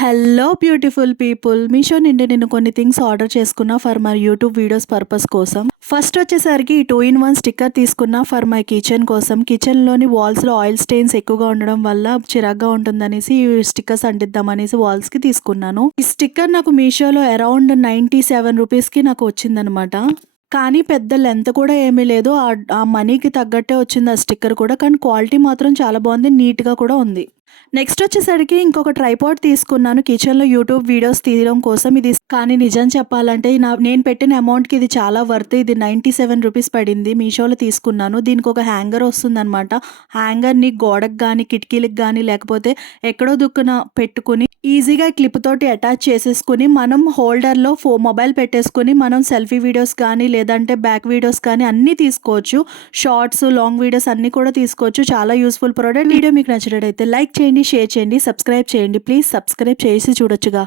Hello beautiful people. Meesho నుండి నేను కొన్ని థింగ్స్ ఆర్డర్ చేసుకున్నా for my YouTube videos purpose కోసం. ఫస్ట్ వచ్చేసరికి ఈ 2-in-1 స్టిక్కర్ తీసుకున్నా ఫర్ మై కిచెన్ కోసం. కిచెన్లోని వాల్స్లో ఆయిల్ స్టెయిన్స్ ఎక్కువగా ఉండడం వల్ల చిరాగ్గా ఉంటుందనేసి ఈ స్టిక్కర్స్ అంటిద్దామనేసి వాల్స్కి తీసుకున్నాను. ఈ స్టిక్కర్ నాకు మీషోలో అరౌండ్ 97 రూపీస్కి నాకు వచ్చిందనమాట. కానీ పెద్ద లెంత్ కూడా ఏమీ లేదు. ఆ మనీకి తగ్గట్టే వచ్చింది ఆ స్టిక్కర్ కూడా. కానీ క్వాలిటీ మాత్రం చాలా బాగుంది, నీట్గా కూడా ఉంది. నెక్స్ట్ వచ్చేసరికి ఇంకొక ట్రైపాడ్ తీసుకున్నాను కిచెన్లో యూట్యూబ్ వీడియోస్ తీయడం కోసం. ఇది కానీ నిజం చెప్పాలంటే నేను పెట్టిన అమౌంట్కి ఇది చాలా వర్త్. ఇది 97 రూపీస్ పడింది. మీషోలో తీసుకున్నాను. దీనికి ఒక హ్యాంగర్ వస్తుందన్నమాట. హ్యాంగర్ని గోడకు కానీ కిటికీలకు కానీ లేకపోతే ఎక్కడో దుక్కున పెట్టుకుని ఈజీగా క్లిప్ తోటి అటాచ్ చేసేసుకుని మనం హోల్డర్లో మొబైల్ పెట్టేసుకుని మనం సెల్ఫీ వీడియోస్ కానీ లేదంటే బ్యాక్ వీడియోస్ కానీ అన్నీ తీసుకోవచ్చు. షార్ట్స్, లాంగ్ వీడియోస్ అన్నీ కూడా తీసుకోవచ్చు. చాలా యూస్ఫుల్ ప్రోడక్ట్. వీడియో మీకు నచ్చినట్టయితే లైక్ చేయండి, షేర్ చేయండి, సబ్స్క్రైబ్ చేయండి. ప్లీజ్ సబ్స్క్రైబ్ చేసి చూడొచ్చుగా.